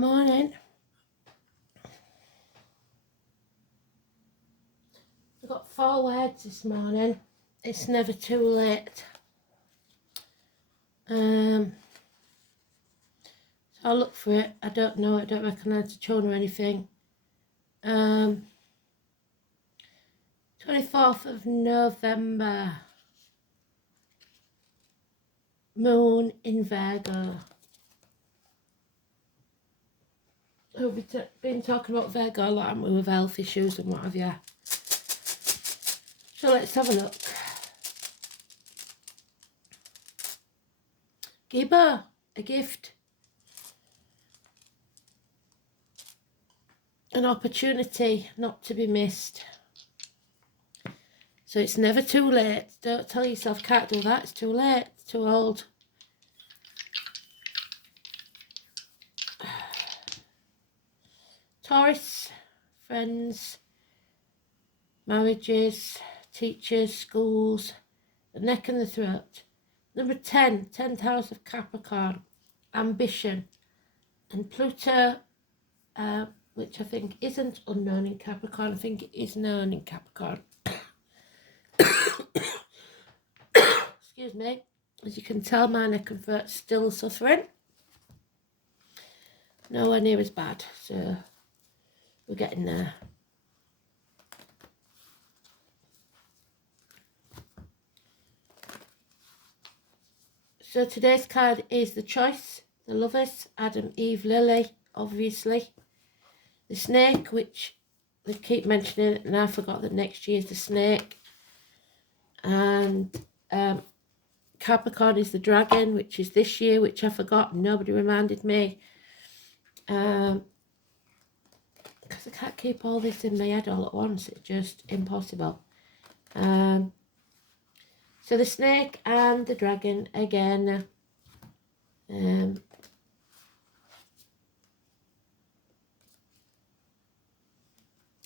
Morning. I got 4 words this morning. It's never too late. So I'll look for it. I don't know. I don't recognise the tone or anything. 24th of November. Moon in Virgo. We've been talking about Virgo a lot, haven't we, with health issues and what have you. So let's have a look. Giver, a gift. An opportunity not to be missed. So it's never too late. Don't tell yourself, can't do that, it's too late, it's too old. Taurus, friends, marriages, teachers, schools, the neck and the throat. Number 10, 10th house of Capricorn, ambition. And Pluto, which I think isn't unknown in Capricorn, I think it is known in Capricorn. Excuse me. As you can tell, my neck and throat's still suffering. Nowhere near as bad, so we're getting there. So today's card is the choice, the lovers, Adam, Eve, Lily, obviously. The snake, which they keep mentioning, and I forgot that next year is the snake. And Capricorn is the dragon, which is this year, which I forgot. Nobody reminded me. Because I can't keep all this in my head all at once. It's just impossible. So the snake and the dragon again.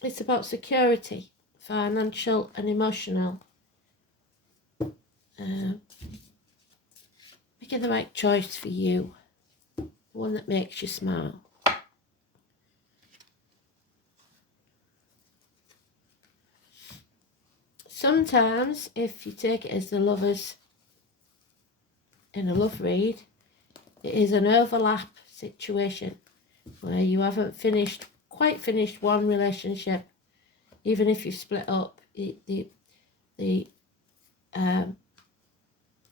It's about security, financial and emotional. Making the right choice for you. The one that makes you smile. Sometimes, if you take it as the lovers in a love read, it is an overlap situation where you haven't quite finished one relationship, even if you split up.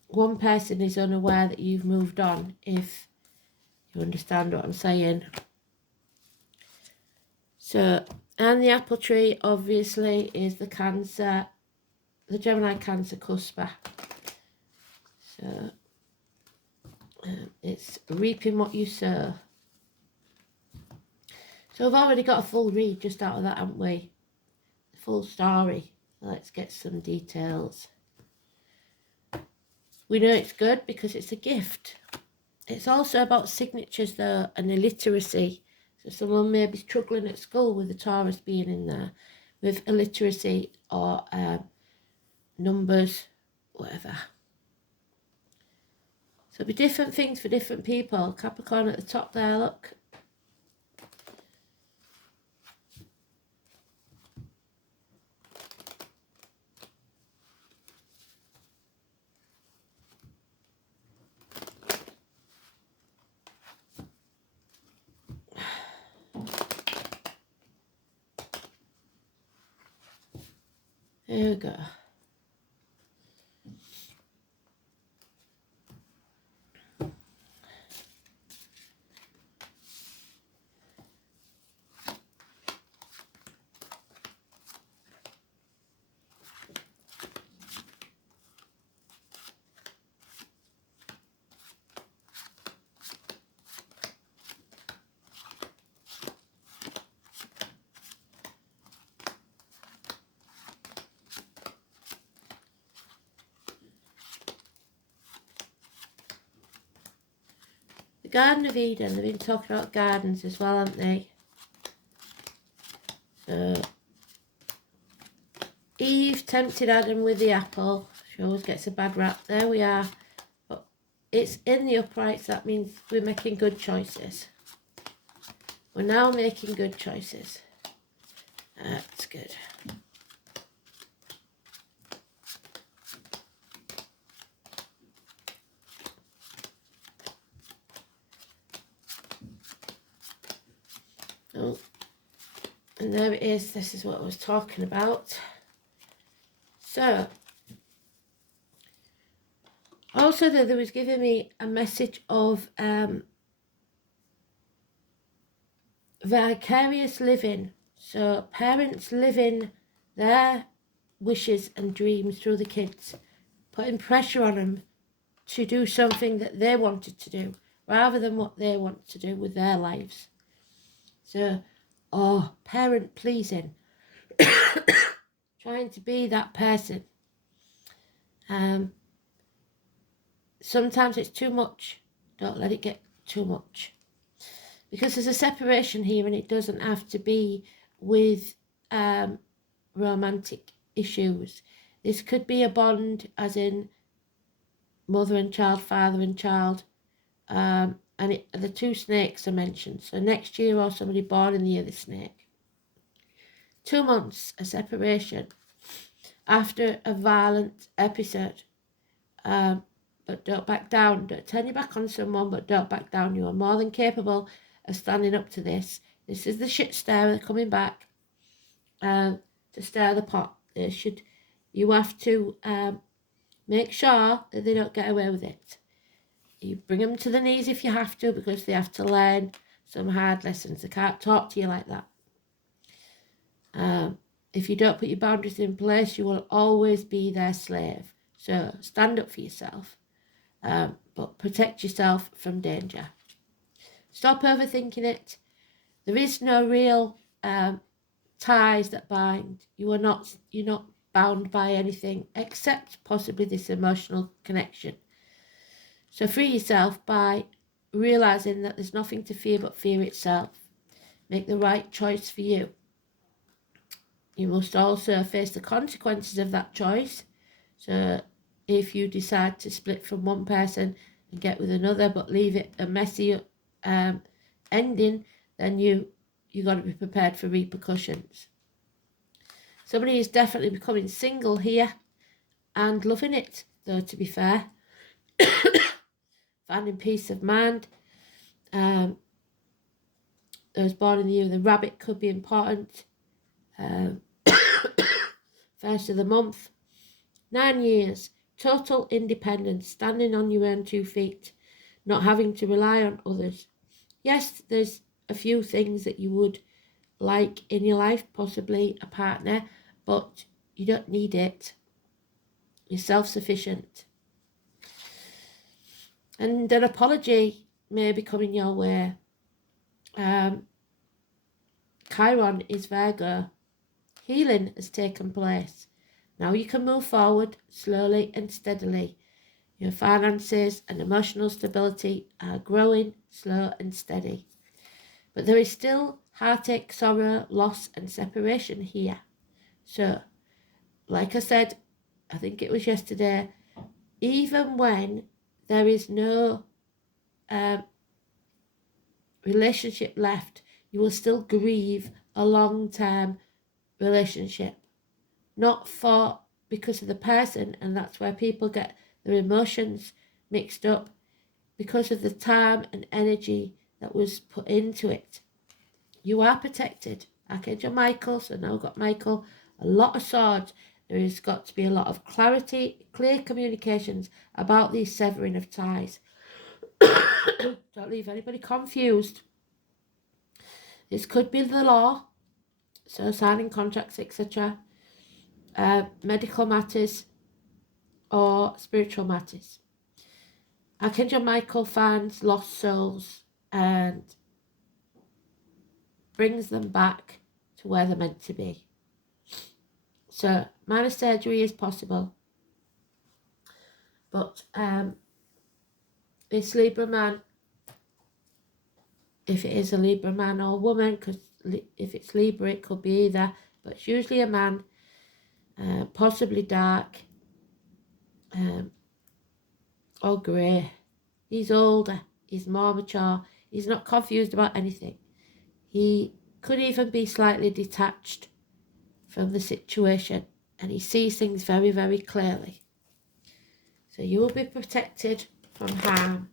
One person is unaware that you've moved on, if you understand what I'm saying. So, and the apple tree obviously is the Cancer, the Gemini Cancer cusper. So it's reaping what you sow. So we've already got a full read just out of that, haven't we? The full story. Let's get some details. We know it's good because it's a gift. It's also about signatures though, and illiteracy. So someone may be struggling at school with the Taurus being in there, with illiteracy or numbers, whatever. So it'll be different things for different people. Capricorn at the top there, look. There we go. Garden of Eden, they've been talking about gardens as well, haven't they? So Eve tempted Adam with the apple. She always gets a bad rap. There we are. But it's in the uprights, that means we're making good choices. We're now making good choices. That's good. Oh, and there it is. This is what I was talking about. So, also there was giving me a message of vicarious living. So parents living their wishes and dreams through the kids, putting pressure on them to do something that they wanted to do rather than what they want to do with their lives. So, parent pleasing, trying to be that person. Sometimes it's too much. Don't let it get too much. Because there's a separation here, and it doesn't have to be with romantic issues. This could be a bond, as in mother and child, father and child, and the two snakes are mentioned. So next year, or somebody born in the year of the snake. 2 months, a separation after a violent episode. But don't back down. Don't turn your back on someone, but don't back down. You are more than capable of standing up to this. This is the shit stirrer coming back to stir the pot. You have to make sure that they don't get away with it. You bring them to the knees if you have to, because they have to learn some hard lessons. They can't talk to you like that. If you don't put your boundaries in place, you will always be their slave. So stand up for yourself, but protect yourself from danger. Stop overthinking it. There is no real ties that bind. You're not bound by anything except possibly this emotional connection. So free yourself by realizing that there's nothing to fear but fear itself. Make the right choice for you. You must also face the consequences of that choice. So if you decide to split from one person and get with another, but leave it a messy ending, then you got to be prepared for repercussions. Somebody is definitely becoming single here and loving it, though, to be fair. Finding peace of mind. Those born in the year of the rabbit could be important. First of the month. 9 years. Total independence. Standing on your own 2 feet. Not having to rely on others. Yes, there's a few things that you would like in your life, possibly a partner, but you don't need it. You're self-sufficient. And an apology may be coming your way. Chiron is Virgo. Healing has taken place. Now you can move forward slowly and steadily. Your finances and emotional stability are growing slow and steady. But there is still heartache, sorrow, loss and separation here. So, like I said, I think it was yesterday, even when there is no relationship left, you will still grieve a long-term relationship. Not because of the person, and that's where people get their emotions mixed up, because of the time and energy that was put into it. You are protected. Archangel Michael, so now we've got Michael, a lot of swords. There has got to be a lot of clarity, clear communications about these severing of ties. Don't leave anybody confused. This could be the law, so signing contracts, etc., medical matters, or spiritual matters. Archangel Michael finds lost souls and brings them back to where they're meant to be. So minor surgery is possible, but this Libra man, if it is a Libra man or woman, because if it's Libra it could be either, but it's usually a man, possibly dark or grey. He's older, he's more mature, he's not confused about anything. He could even be slightly detached from the situation, and he sees things very, very clearly. So you will be protected from harm.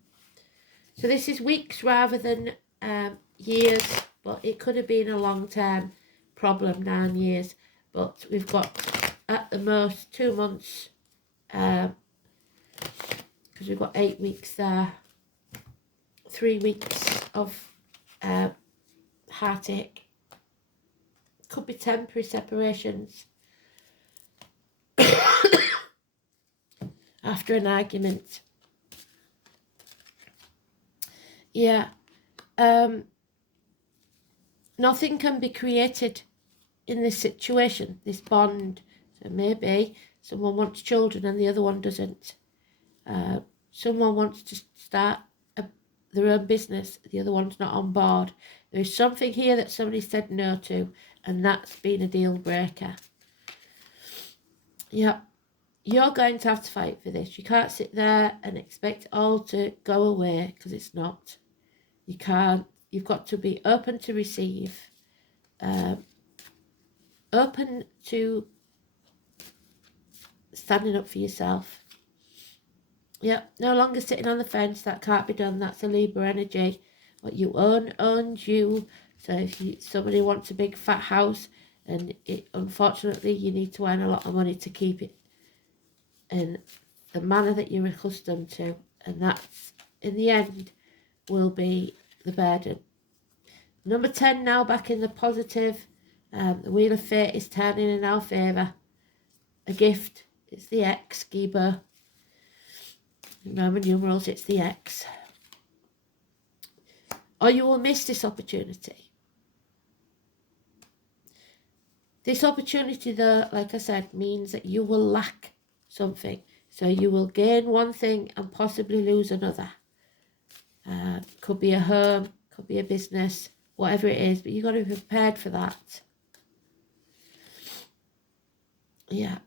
So this is weeks rather than years, but it could have been a long-term problem, 9 years. But we've got at the most 2 months, because we've got 8 weeks there, 3 weeks of heartache. Could be temporary separations after an argument. Yeah. Nothing can be created in this situation, this bond. So maybe someone wants children and the other one doesn't. Someone wants to start their own business, the other one's not on board. There's something here that somebody said no to, and that's been a deal breaker. Yeah, you're going to have to fight for this. You can't sit there and expect it all to go away, because it's not. You can't. You've got to be open to receive, open to standing up for yourself. Yeah, no longer sitting on the fence. That can't be done. That's a Libra energy. What you own owns you. So if somebody wants a big fat house, and unfortunately you need to earn a lot of money to keep it in the manner that you're accustomed to, and that's in the end will be the burden. Number 10 now back in the positive. The Wheel of Fate is turning in our favour. A gift. It's the X, Gibo. In Roman numerals, it's the X. Or you will miss this opportunity. This opportunity, though, like I said, means that you will lack something. So you will gain one thing and possibly lose another. Could be a home, could be a business, whatever it is, but you've got to be prepared for that. Yeah.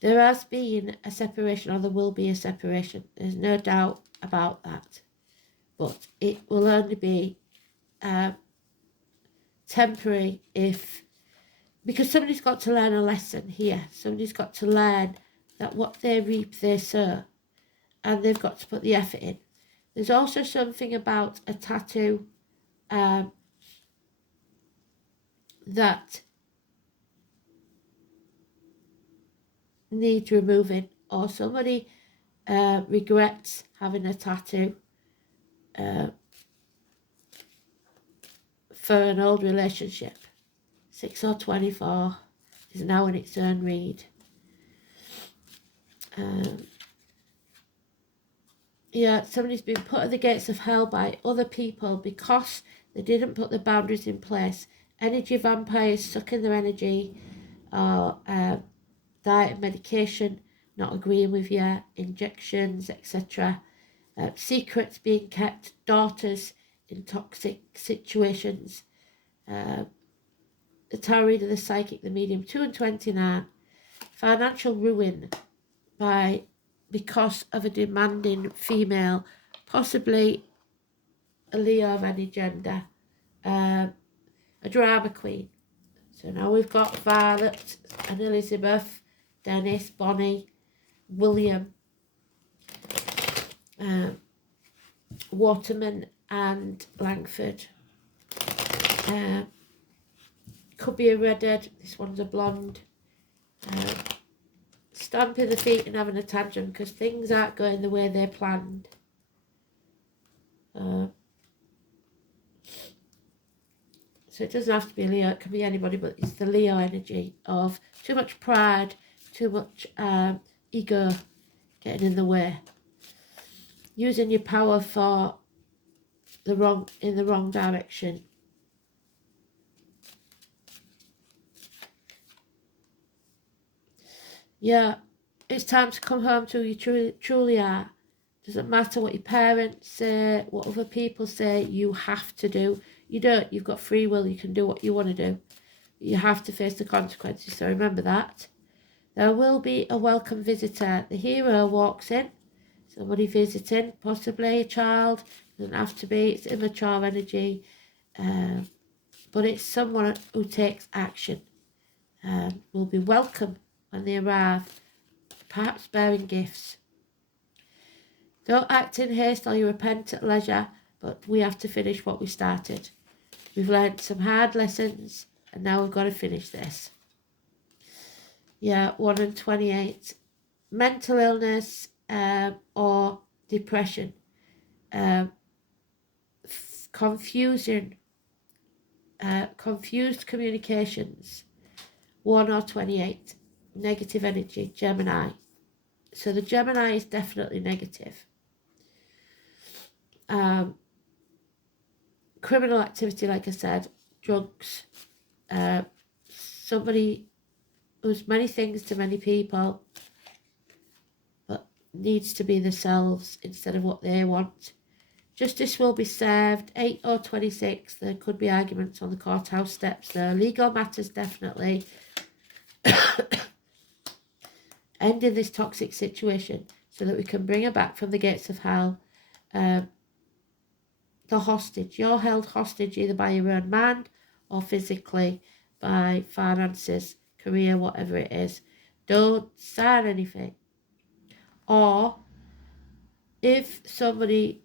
There has been a separation, or there will be a separation. There's no doubt about that. But it will only be temporary because somebody's got to learn a lesson here. Somebody's got to learn that what they reap, they sow. And they've got to put the effort in. There's also something about a tattoo that needs removing, or somebody regrets having a tattoo for an old relationship. 6 or 24 is now in its own read. Yeah, somebody's been put at the gates of hell by other people because they didn't put the boundaries in place. Energy vampires sucking their energy, or diet and medication not agreeing with you, injections, etc. Secrets being kept, daughters in toxic situations. The tarot reader, the psychic, the medium, 2 and 29. Financial ruin because of a demanding female, possibly a Leo of any gender, a drama queen. So now we've got Violet and Elizabeth, Dennis, Bonnie, William, Waterman and Langford. Could be a redhead, this one's a blonde. Stamping the feet and having a tantrum because things aren't going the way they planned. So it doesn't have to be Leo, it can be anybody, but it's the Leo energy of too much pride, too much ego getting in the way. Using your power for in the wrong direction. Yeah, it's time to come home to who you truly are. Doesn't matter what your parents say, what other people say, you have to do. You don't, you've got free will, you can do what you want to do. You have to face the consequences, so remember that. There will be a welcome visitor. The hero walks in, somebody visiting, possibly a child. Doesn't have to be, it's immature energy, but it's someone who takes action, will be welcome when they arrive, perhaps bearing gifts. Don't act in haste or you repent at leisure, but we have to finish what we started. We've learned some hard lessons and now we've got to finish this. Yeah, 1 and 28. Mental illness or depression. Confusion. Confused communications. 1 or 28. Negative energy, Gemini. So the Gemini is definitely negative. Criminal activity, like I said, drugs, somebody who's many things to many people, but needs to be themselves instead of what they want. Justice will be served, 8 or 26. There could be arguments on the courthouse steps there. Legal matters, definitely. Ending this toxic situation so that we can bring her back from the gates of hell. The hostage. You're held hostage either by your own mind or physically by finances, career, whatever it is. Don't sign anything. Or if somebody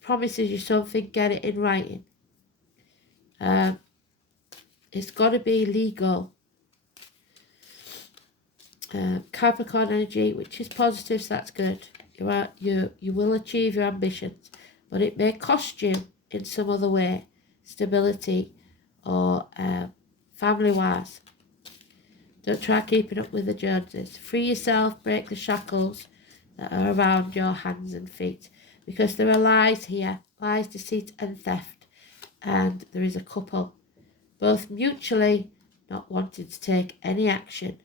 promises you something, get it in writing. It's got to be legal. Capricorn energy, which is positive, so that's good. You will achieve your ambitions, but it may cost you in some other way, stability or family-wise. Don't try keeping up with the Joneses. Free yourself, break the shackles that are around your hands and feet, because there are lies here, lies, deceit and theft, and there is a couple, both mutually not wanting to take any action,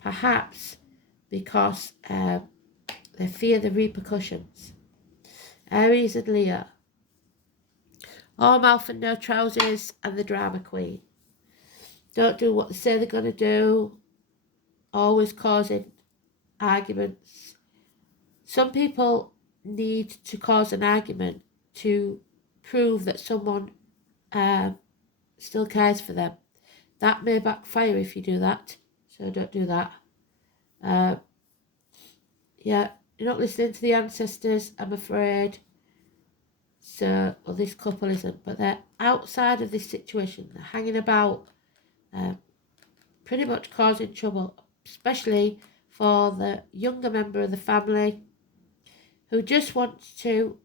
perhaps because they fear the repercussions. Aries and Leo. All mouth and no trousers and the drama queen. Don't do what they say they're going to do. Always causing arguments. Some people need to cause an argument to prove that someone still cares for them. That may backfire if you do that, so don't do that. Yeah, you're not listening to the ancestors, I'm afraid. So, well, this couple isn't, but they're outside of this situation. They're hanging about, pretty much causing trouble, especially for the younger member of the family who just wants to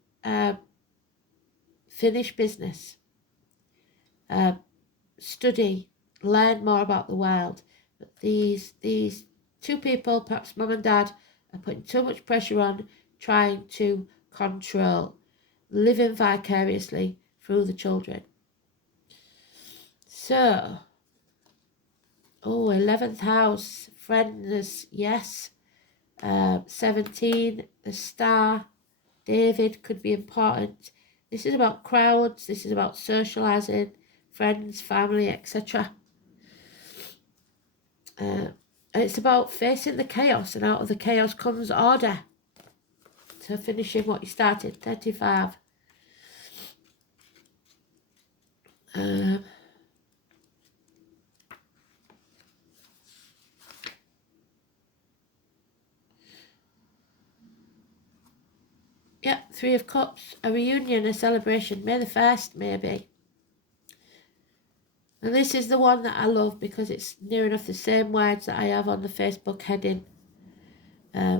finish business, study, learn more about the world. But these two people, perhaps mum and dad, are putting too much pressure on, trying to control, living vicariously through the children. So, 11th house, friends, yes. 17, the star, David could be important. This is about crowds, this is about socialising, friends, family, etc. And it's about facing the chaos, and out of the chaos comes order. So finishing what you started, 35. Yeah, 3 of Cups, a reunion, a celebration, May the 1st, maybe. And this is the one that I love because it's near enough the same words that I have on the Facebook heading,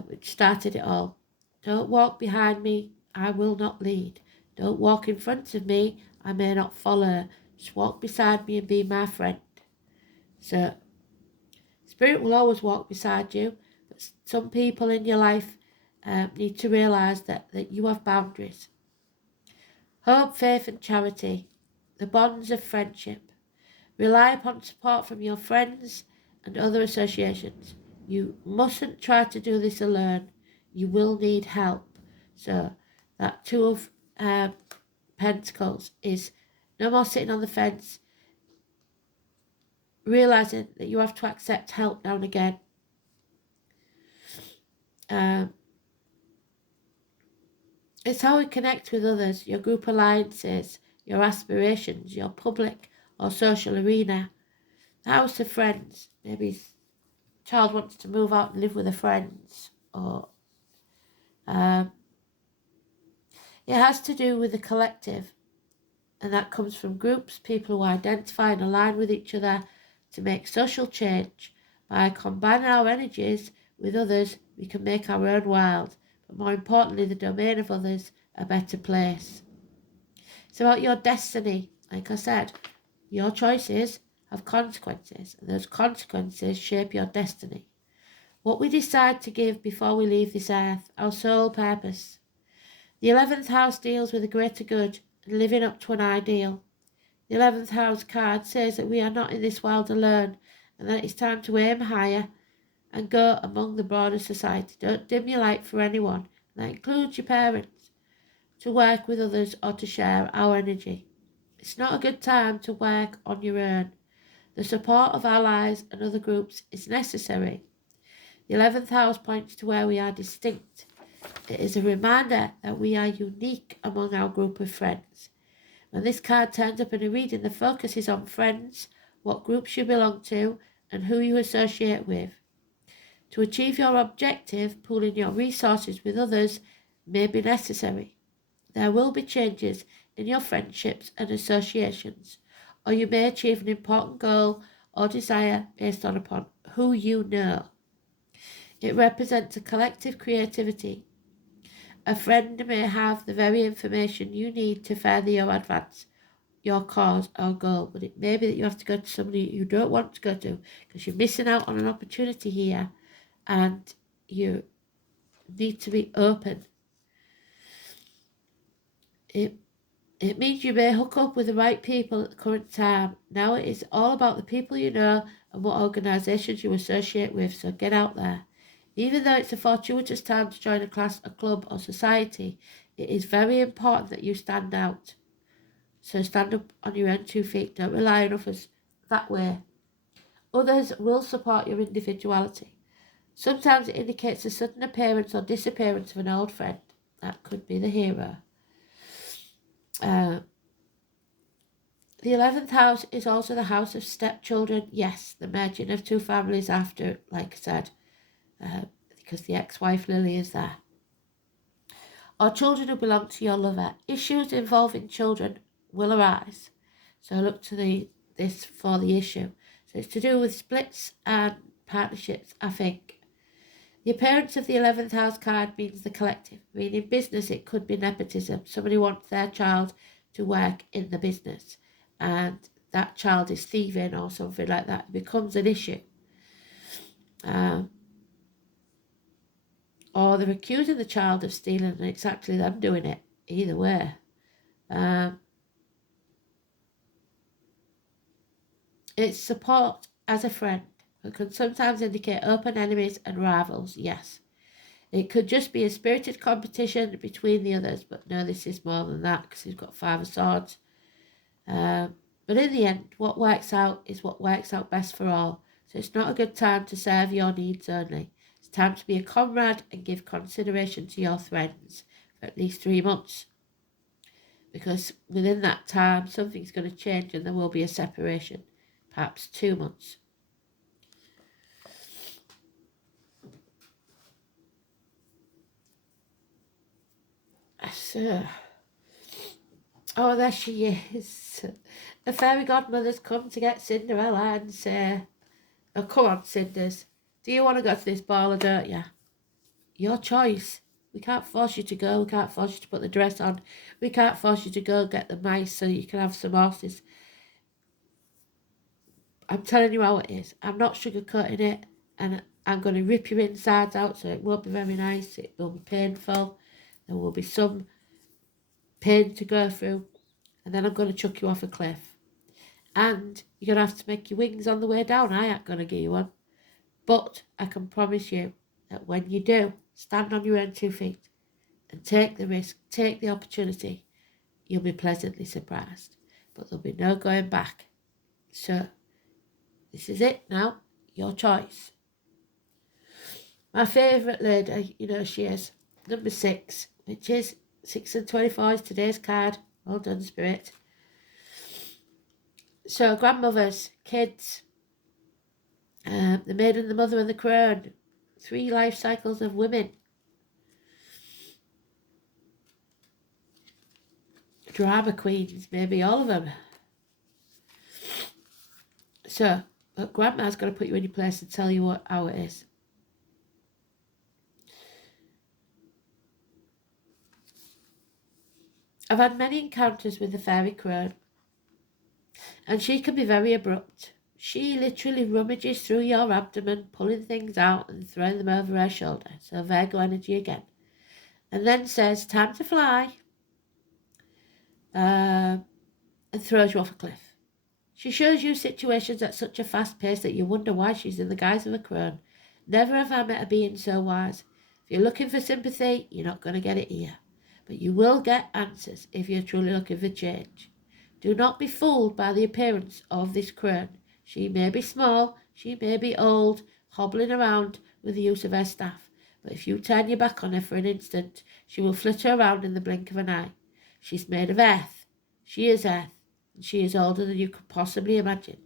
which started it all. Don't walk behind me, I will not lead. Don't walk in front of me, I may not follow. Just walk beside me and be my friend. So, Spirit will always walk beside you, but some people in your life need to realise that you have boundaries. Hope, faith and charity, the bonds of friendship. Rely upon support from your friends and other associations. You mustn't try to do this alone. You will need help. So that 2 of Pentacles is no more sitting on the fence, realising that you have to accept help now and again. It's how we connect with others, your group alliances, your aspirations, your public or social arena. The house of friends. Maybe a child wants to move out and live with their friends. Or it has to do with the collective. And that comes from groups, people who identify and align with each other to make social change. By combining our energies with others, we can make our own world, but more importantly, the domain of others, a better place. It's about your destiny. Like I said, your choices have consequences, and those consequences shape your destiny. What we decide to give before we leave this earth, our sole purpose. The 11th house deals with the greater good and living up to an ideal. The 11th house card says that we are not in this world alone and that it's time to aim higher and go among the broader society. Don't dim your light for anyone. That includes your parents. To work with others or to share our energy. It's not a good time to work on your own. The support of allies and other groups is necessary. The 11th house points to where we are distinct. It is a reminder that we are unique among our group of friends. When this card turns up in a reading, the focus is on friends, what groups you belong to, and who you associate with. To achieve your objective, pooling your resources with others may be necessary. There will be changes in your friendships and associations, or you may achieve an important goal or desire based upon who you know. It represents a collective creativity. A friend may have the very information you need to further your advance, your cause or goal, but it may be that you have to go to somebody you don't want to go to because you're missing out on an opportunity here and you need to be open. It means you may hook up with the right people at the current time. Now it is all about the people you know and what organisations you associate with, so get out there. Even though it's a fortuitous time to join a class, a club or society, it is very important that you stand out. So stand up on your own 2 feet. Don't rely on others that way. Others will support your individuality. Sometimes it indicates the sudden appearance or disappearance of an old friend. That could be the hero. The 11th house is also the house of stepchildren. Yes, the merging of 2 families after, like I said, because the ex-wife Lily is there. Or children who belong to your lover. Issues involving children will arise. So look to this for the issue. So it's to do with splits and partnerships, I think. The appearance of the 11th house card means the collective. I mean, in business, it could be nepotism. Somebody wants their child to work in the business and that child is thieving or something like that. It becomes an issue. Or they're accusing the child of stealing and it's actually them doing it. Either way. It's support as a friend. It can sometimes indicate open enemies and rivals, yes. It could just be a spirited competition between the others, but no, this is more than that because he's got 5 of swords. But in the end, what works out is what works out best for all. So it's not a good time to serve your needs only. It's time to be a comrade and give consideration to your friends for at least 3 months. Because within that time, something's going to change and there will be a separation. Perhaps 2 months. So, oh, there she is. The fairy godmother's come to get Cinderella and say, oh, come on, Cinders. Do you want to go to this ball or don't you? Your choice. We can't force you to go. We can't force you to put the dress on. We can't force you to go get the mice so you can have some horses. I'm telling you how it is. I'm not sugarcoating it. And I'm going to rip your insides out so it won't be very nice. It will be painful. There will be some pain to go through. And then I'm going to chuck you off a cliff. And you're going to have to make your wings on the way down. I ain't going to give you one. But I can promise you that when you do, stand on your own 2 feet and take the risk, take the opportunity, you'll be pleasantly surprised. But there'll be no going back. So, this is it now. Your choice. My favourite lady, you know she is, number 6, which is 6 and 24 is today's card. Well done, Spirit. So, grandmothers, kids, the maiden, the mother, and the crone. 3 life cycles of women. Drama queens, maybe all of them. So, grandma's got to put you in your place and tell you how it is. I've had many encounters with the fairy crone, and she can be very abrupt. She literally rummages through your abdomen, pulling things out and throwing them over her shoulder. So Virgo energy again. And then says, time to fly. And throws you off a cliff. She shows you situations at such a fast pace that you wonder why she's in the guise of a crone. Never have I met a being so wise. If you're looking for sympathy, you're not going to get it here. But you will get answers if you're truly looking for change. Do not be fooled by the appearance of this crone. She may be small, she may be old, hobbling around with the use of her staff. But if you turn your back on her for an instant, she will flitter around in the blink of an eye. She's made of earth. She is earth. And she is older than you could possibly imagine.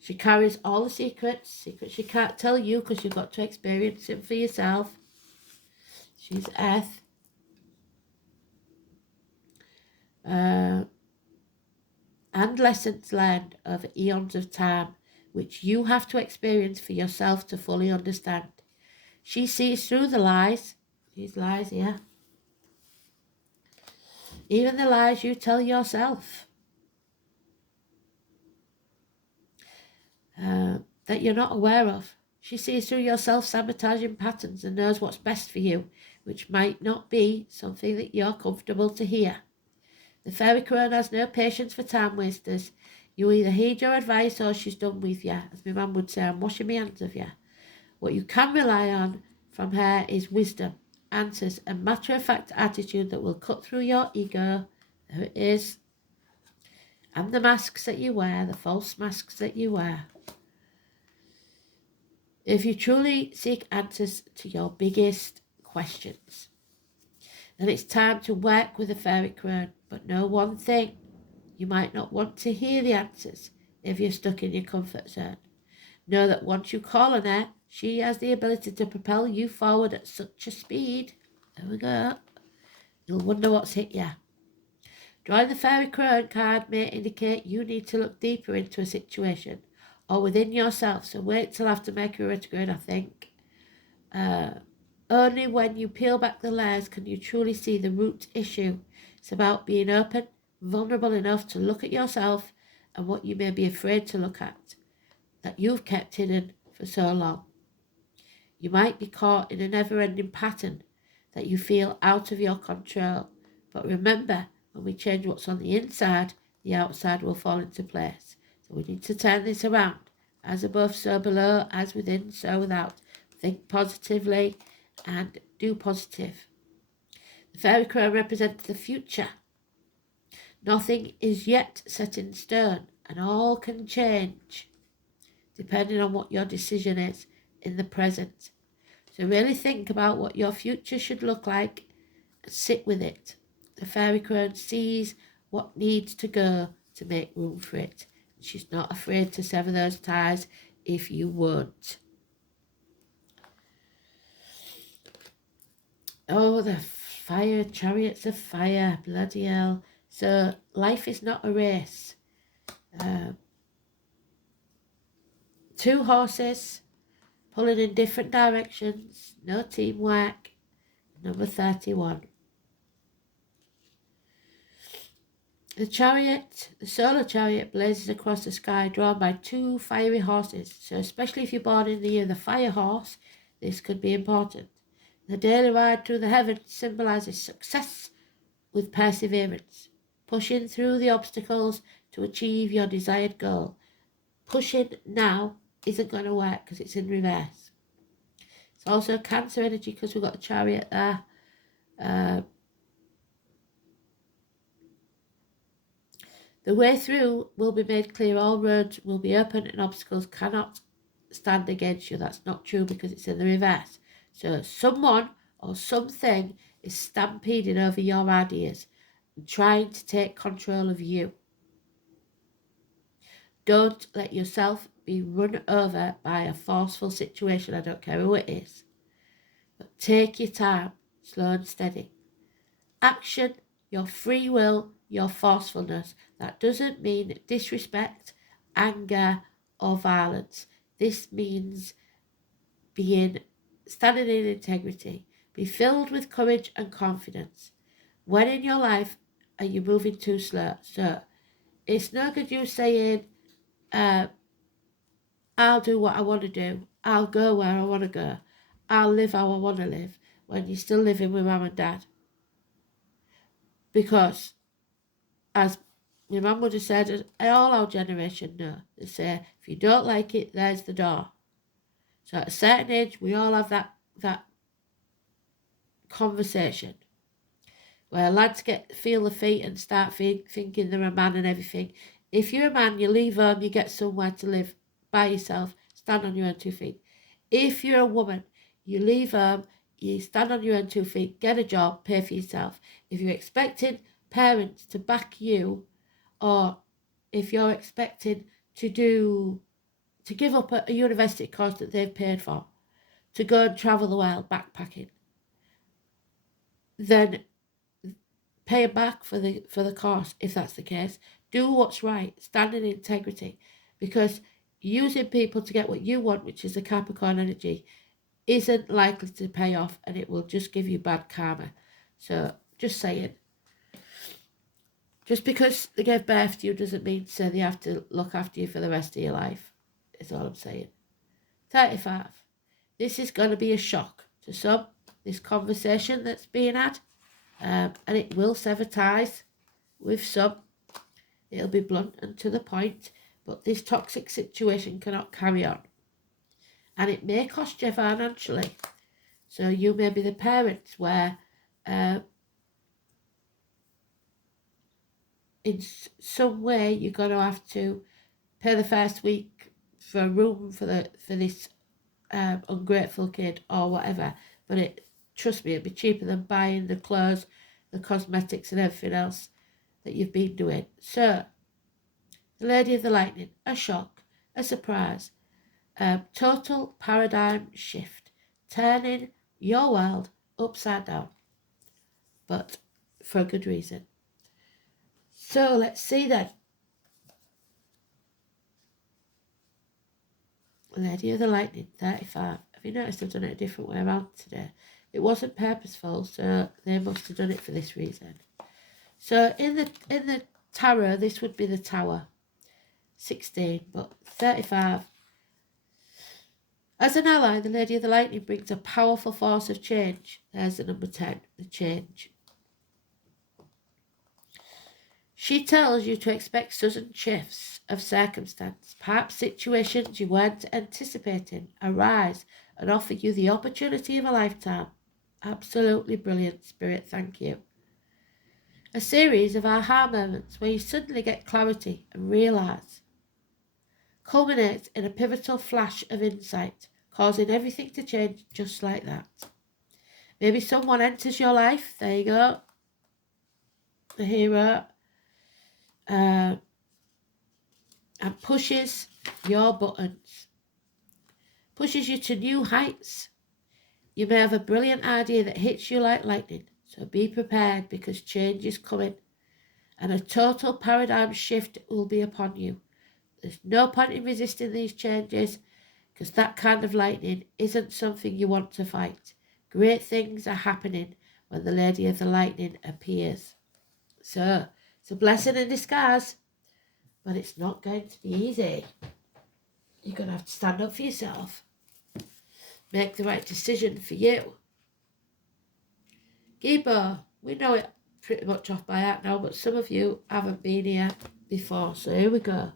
She carries all the secrets she can't tell you because you've got to experience it for yourself. She's earth. And lessons learned over eons of time, which you have to experience for yourself to fully understand. She sees through the lies. These lies here. Even the lies you tell yourself. That you're not aware of. She sees through your self-sabotaging patterns and knows what's best for you, which might not be something that you're comfortable to hear. The fairy crone has no patience for time wasters. You either heed your advice or she's done with you. As my mum would say, I'm washing my hands of you. What you can rely on from her is wisdom, answers, and matter-of-fact attitude that will cut through your ego. There it is. And the masks that you wear, the false masks that you wear. If you truly seek answers to your biggest questions, then it's time to work with the fairy crone. But know one thing, you might not want to hear the answers if you're stuck in your comfort zone. Know that once you call on her, she has the ability to propel you forward at such a speed. There we go. You'll wonder what's hit you. Drawing the fairy crone card may indicate you need to look deeper into a situation or within yourself, so wait till after Mercury retrograde, I think. Only when you peel back the layers can you truly see the root issue. It's about being open, vulnerable enough to look at yourself and what you may be afraid to look at, that you've kept hidden for so long. You might be caught in a never-ending pattern that you feel out of your control. But remember, when we change what's on the inside, the outside will fall into place. So we need to turn this around. As above, so below, as within, so without. Think positively and do positive. The fairy crone represents the future. Nothing is yet set in stone, and all can change depending on what your decision is in the present. So really think about what your future should look like and sit with it. The fairy crone sees what needs to go to make room for it. She's not afraid to sever those ties if you won't. Oh, the fire, chariots of fire, bloody hell. So life is not a race. 2 horses pulling in different directions, no teamwork. Number 31. The chariot, the solar chariot, blazes across the sky, drawn by 2 fiery horses. So especially if you're born in the year of the fire horse, this could be important. The daily ride through the heavens symbolises success with perseverance, pushing through the obstacles to achieve your desired goal. Pushing now isn't going to work because it's in reverse. It's also Cancer energy because we've got the chariot there. The way through will be made clear. All roads will be open and obstacles cannot stand against you. That's not true because it's in the reverse. So someone or something is stampeding over your ideas and trying to take control of you. Don't let yourself be run over by a forceful situation. I don't care who it is. But take your time, slow and steady. Action, your free will, your forcefulness. That doesn't mean disrespect, anger, or violence. This means standing in integrity. Be filled with courage and confidence. When in your life are you moving too slow? So it's no good you saying, I'll do what I want to do. I'll go where I want to go. I'll live how I want to live, when you're still living with mum and dad. Because, as my mum would have said, all our generation know, they say, if you don't like it, there's the door. So at a certain age, we all have that conversation where lads feel the feet and start thinking they're a man and everything. If you're a man, you leave home, you get somewhere to live by yourself, stand on your own 2 feet. If you're a woman, you leave home, you stand on your own 2 feet, get a job, pay for yourself. If you're expecting parents to back you, or if you're expecting to give up a university course that they've paid for, to go and travel the world backpacking, then pay back for the course if that's the case. Do what's right, stand in integrity, because using people to get what you want, which is the Capricorn energy, isn't likely to pay off, and it will just give you bad karma. So just saying, just because they gave birth to you doesn't mean to say they have to look after you for the rest of your life, is all I'm saying. 35. This is going to be a shock to some, this conversation that's being had, and it will sever ties with some. It'll be blunt and to the point, but this toxic situation cannot carry on. And it may cost you financially. So you may be the parents where in some way you're going to have to pay the first week for a room for this ungrateful kid or whatever. But trust me, it'd be cheaper than buying the clothes, the cosmetics and everything else that you've been doing. So, the Lady of the Lightning, a shock, a surprise, total paradigm shift, turning your world upside down, but for a good reason. So let's see then. Lady of the Lightning, 35. Have you noticed I've done it a different way around today? It wasn't purposeful, so they must have done it for this reason. So in the tarot, this would be the Tower, 16, but 35. As an ally, the Lady of the Lightning brings a powerful force of change. There's the number 10, the change. She tells you to expect sudden shifts of circumstance. Perhaps situations you weren't anticipating arise and offer you the opportunity of a lifetime. Absolutely brilliant, Spirit, thank you. A series of aha moments where you suddenly get clarity and realise culminates in a pivotal flash of insight, causing everything to change just like that. Maybe someone enters your life, there you go, the hero, and pushes your buttons, pushes you to new heights. You may have a brilliant idea that hits you like lightning, so be prepared because change is coming and a total paradigm shift will be upon you. There's no point in resisting these changes because that kind of lightning isn't something you want to fight. Great things are happening when the Lady of the Lightning appears. So, it's a blessing in disguise, but it's not going to be easy. You're going to have to stand up for yourself. Make the right decision for you. Gibo, we know it pretty much off by heart now, but some of you haven't been here before, so here we go.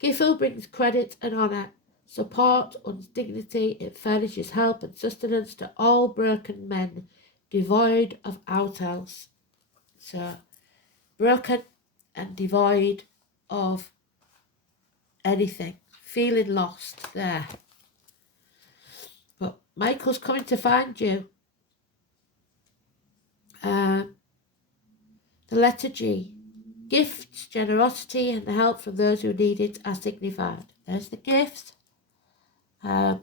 Gifu brings credit and honour, support and dignity. It furnishes help and sustenance to all broken men, devoid of aught else. So, broken and devoid of anything, feeling lost there. But Michael's coming to find you. The letter G. Gifts, generosity, and the help from those who need it are signified. There's the gifts. And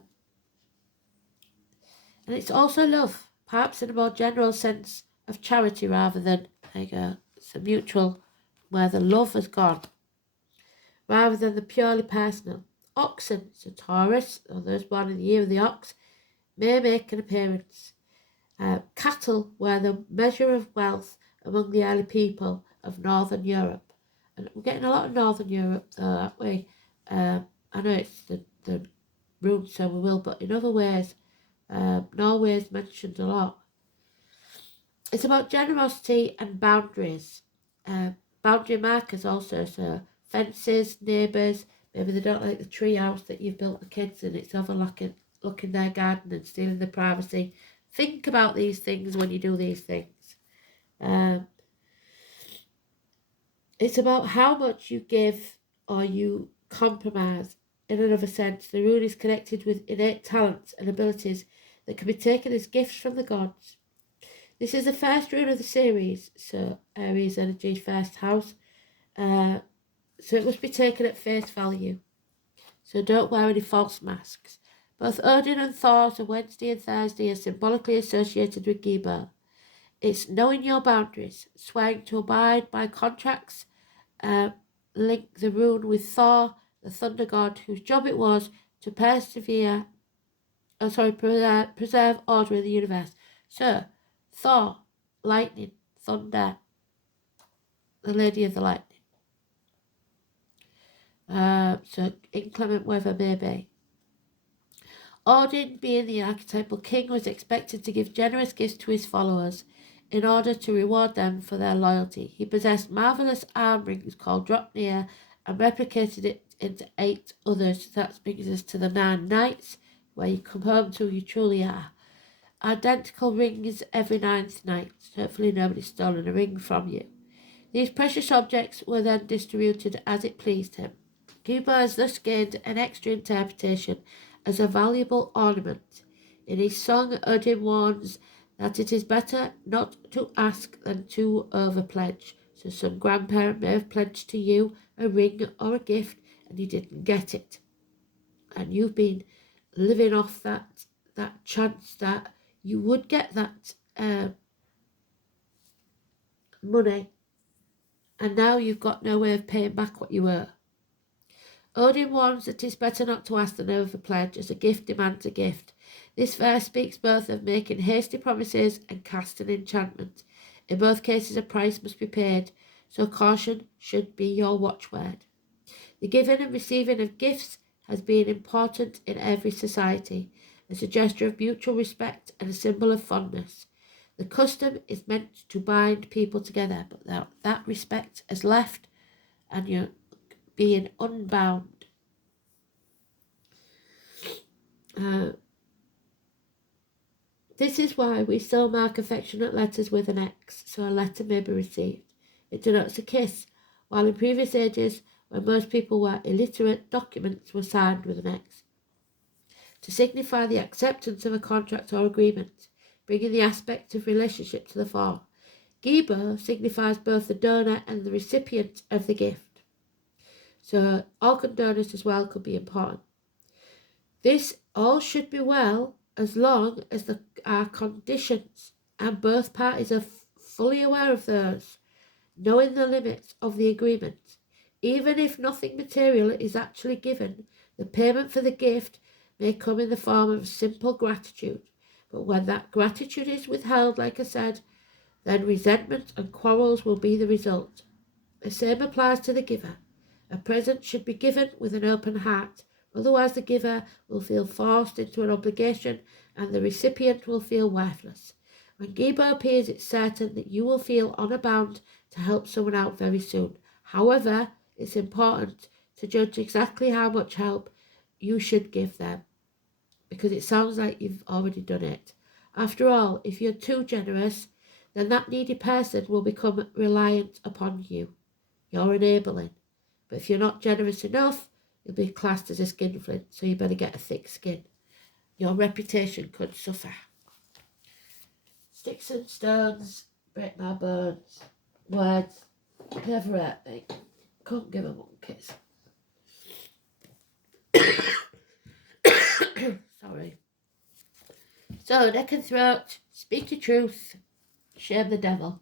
it's also love, perhaps in a more general sense of charity rather than, it's a mutual, where the love has gone, rather than the purely personal. Oxen, it's a Taurus, or those born in the year of the ox, may make an appearance. Cattle were the measure of wealth among the early people of Northern Europe. And we're getting a lot of Northern Europe though, aren't we? I know it's the rune, so we will, but in other ways, Norway is mentioned a lot. It's about generosity and boundaries. Boundary markers also, so fences, neighbours, maybe they don't like the tree house that you've built the kids in, it's overlooking their garden and stealing their privacy. Think about these things when you do these things. It's about how much you give or you compromise. In another sense, the rune is connected with innate talents and abilities that can be taken as gifts from the gods. This is the first rune of the series, so Aries energy, first house. So it must be taken at face value. So don't wear any false masks. Both Odin and Thor, so Wednesday and Thursday, are symbolically associated with Giba. It's knowing your boundaries, swearing to abide by contracts. Link the rune with Thor, the thunder god, whose job it was to preserve order in the universe. So, Thor, lightning, thunder, the lady of the lightning. So inclement weather maybe. Odin, being the archetypal king, was expected to give generous gifts to his followers in order to reward them for their loyalty. He possessed marvellous arm rings called Dropnir and replicated it into 8 others. That brings us to the 9 nights, where you come home to who you truly are. Identical rings every 9th night. Hopefully nobody's stolen a ring from you. These precious objects were then distributed as it pleased him. Giba has thus gained an extra interpretation as a valuable ornament. In his song, Odin warns that it is better not to ask than to overpledge. So some grandparent may have pledged to you a ring or a gift and you didn't get it. And you've been living off that chance that you would get that money, and now you've got no way of paying back what you owe. Odin warns that it's better not to ask than overpledge, as a gift demands a gift. This verse speaks both of making hasty promises and casting enchantment. In both cases, a price must be paid, so caution should be your watchword. The giving and receiving of gifts has been important in every society, as a gesture of mutual respect and a symbol of fondness. The custom is meant to bind people together, but that respect has left and you're being unbound. This is why we still mark affectionate letters with an X, so a letter may be received. It denotes a kiss, while in previous ages, when most people were illiterate, documents were signed with an X, to signify the acceptance of a contract or agreement, bringing the aspect of relationship to the fore. Giba signifies both the donor and the recipient of the gift. So organ donors as well could be important. This all should be well as long as there are conditions and both parties are fully aware of those, knowing the limits of the agreement. Even if nothing material is actually given, the payment for the gift may come in the form of simple gratitude. But when that gratitude is withheld, like I said, then resentment and quarrels will be the result. The same applies to the giver. A present should be given with an open heart, otherwise the giver will feel forced into an obligation and the recipient will feel worthless. When Giba appears, it's certain that you will feel honour bound to help someone out very soon. However, it's important to judge exactly how much help you should give them, because it sounds like you've already done it. After all, if you're too generous, then that needy person will become reliant upon you. You're enabling. But if you're not generous enough, you'll be classed as a skinflint, so you better get a thick skin. Your reputation could suffer. Sticks and stones break my bones. Words never hurt me. Couldn't give a monkeys. Sorry. So, neck and throat, speak your truth, shame the devil.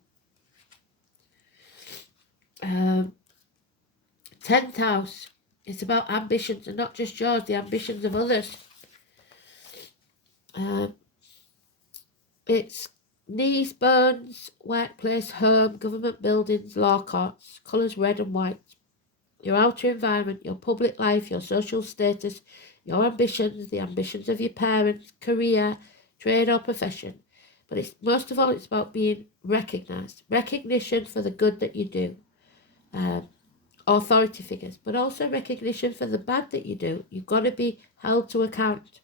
10th house, it's about ambitions, and not just yours, the ambitions of others. It's knees, bones, workplace, home, government buildings, law courts, colours red and white. Your outer environment, your public life, your social status, your ambitions, the ambitions of your parents, career, trade or profession. But it's most of all, it's about being recognised. Recognition for the good that you do. Authority figures, but also recognition for the bad that you do. You've got to be held to account.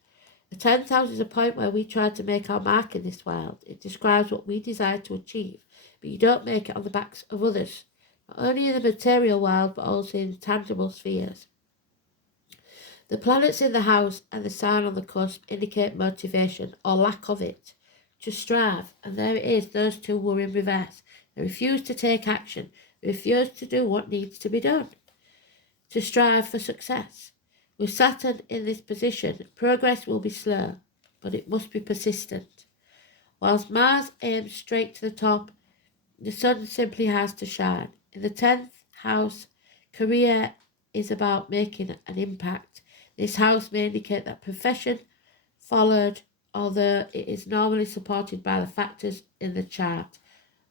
The 10th house is a point where we try to make our mark in this world. It describes what we desire to achieve, but you don't make it on the backs of others. Not only in the material world, but also in tangible spheres. The planets in the house and the sign on the cusp indicate motivation, or lack of it, to strive. And there it is, those two were in reverse. They refuse to take action. They refuse to do what needs to be done, to strive for success. With Saturn in this position, progress will be slow, but it must be persistent. Whilst Mars aims straight to the top, the Sun simply has to shine. In the 10th house, career is about making an impact. This house may indicate that profession followed, although it is normally supported by the factors in the chart.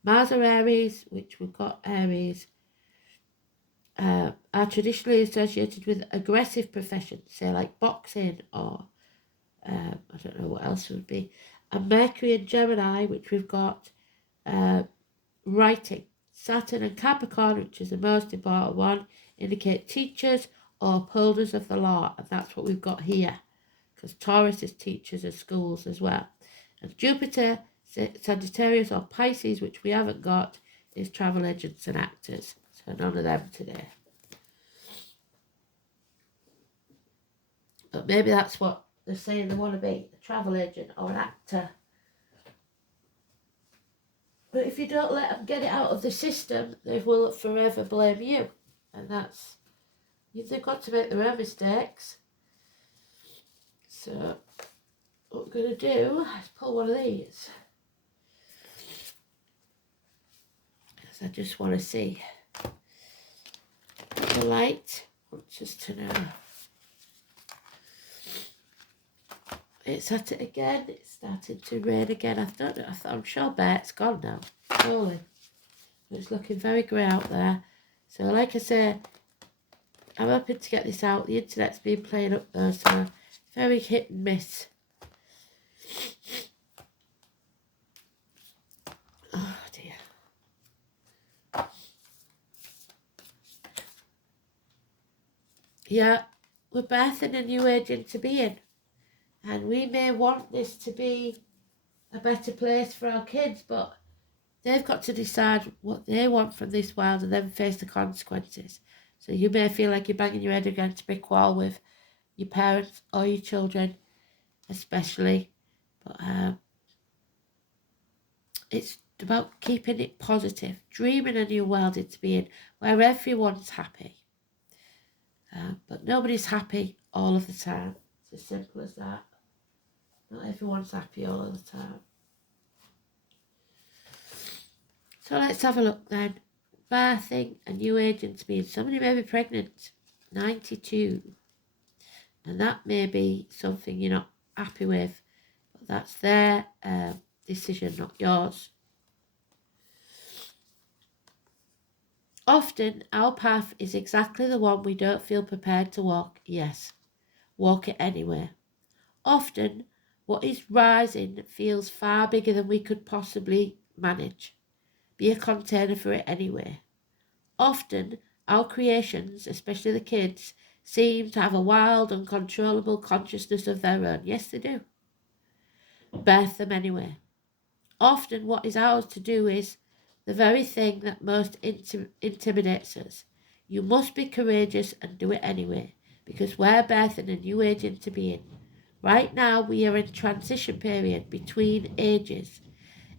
Mars or Aries, which we've got Aries, are traditionally associated with aggressive professions, say like boxing or I don't know what else would be. And Mercury and Gemini, which we've got writing. Saturn and Capricorn, which is the most important one, indicate teachers or upholders of the law, and that's what we've got here, because Taurus is teachers and schools as well. And Jupiter, Sagittarius or Pisces, which we haven't got, is travel agents and actors. So none of them today. But maybe that's what they're saying they want to be, a travel agent or an actor. But if you don't let them get it out of the system, they will forever blame you. And that's, they've got to make their own mistakes. So what we're going to do is pull one of these. Because I just want to see. The light wants us to know. It's at it again. It's starting to rain again. I'm sure it's gone now. Surely. It's looking very grey out there. So like I say, I'm hoping to get this out. The internet's been playing up there, so very hit and miss. Oh dear. Yeah, we're birthing a new age into being. And we may want this to be a better place for our kids, but they've got to decide what they want from this world and then face the consequences. So you may feel like you're banging your head against a brick wall with your parents or your children, especially. But it's about keeping it positive, dreaming a new world into being where everyone's happy. But nobody's happy all of the time. It's as simple as that. Not everyone's happy all of the time. So let's have a look then. Birthing a new age into being. Somebody may be pregnant, 92. And that may be something you're not happy with. But that's their decision, not yours. Often our path is exactly the one we don't feel prepared to walk. Yes, walk it anyway. Often what is rising feels far bigger than we could possibly manage. Be a container for it anyway. Often our creations, especially the kids, seem to have a wild, uncontrollable consciousness of their own. Yes, they do. Birth them anyway. Often what is ours to do is the very thing that most intimidates us. You must be courageous and do it anyway, because we're birthing a new age into being. Right now we are in transition period between ages.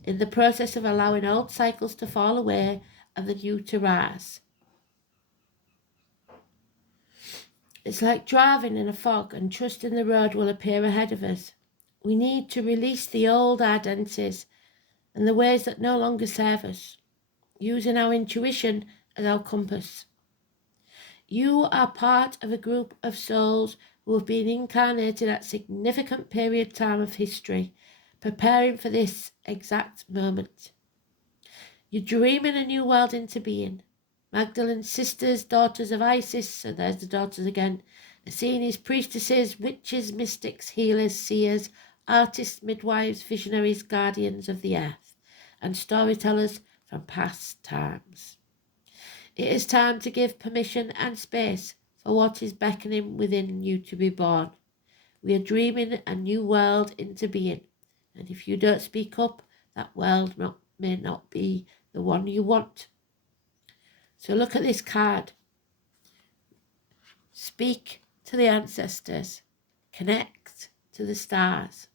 in the process of allowing old cycles to fall away and the new to rise. It's like driving in a fog and trusting the road will appear ahead of us. We need to release the old identities and the ways that no longer serve us, using our intuition as our compass. You are part of a group of souls who have been incarnated at a significant period of time of history, preparing for this exact moment. You're dreaming a new world into being. Magdalene's sisters, daughters of Isis, so there's the daughters again, are seen as priestesses, witches, mystics, healers, seers, artists, midwives, visionaries, guardians of the earth, and storytellers from past times. It is time to give permission and space for what is beckoning within you to be born. We are dreaming a new world into being, and if you don't speak up, that world may not be the one you want. So look at this card. Speak to the ancestors. Connect to the stars.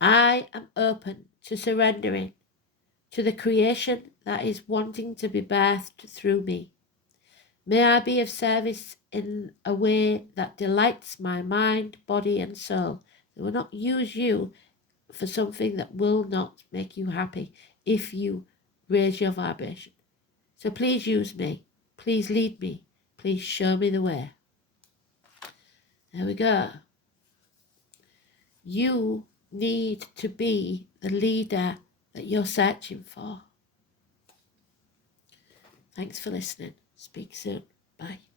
I am open to surrendering to the creation that is wanting to be birthed through me. May I be of service in a way that delights my mind, body, and soul. They will not use you for something that will not make you happy if you raise your vibration. So please use me. Please lead me. Please show me the way. There we go. You need to be the leader that you're searching for. Thanks for listening. Speak soon. Bye.